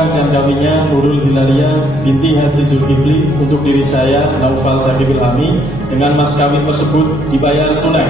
nikah dan kawinnya Nurul Hilaria binti Haji Zulkifli untuk diri saya Naufal Syarifil Ami dengan mas kawin tersebut dibayar tunai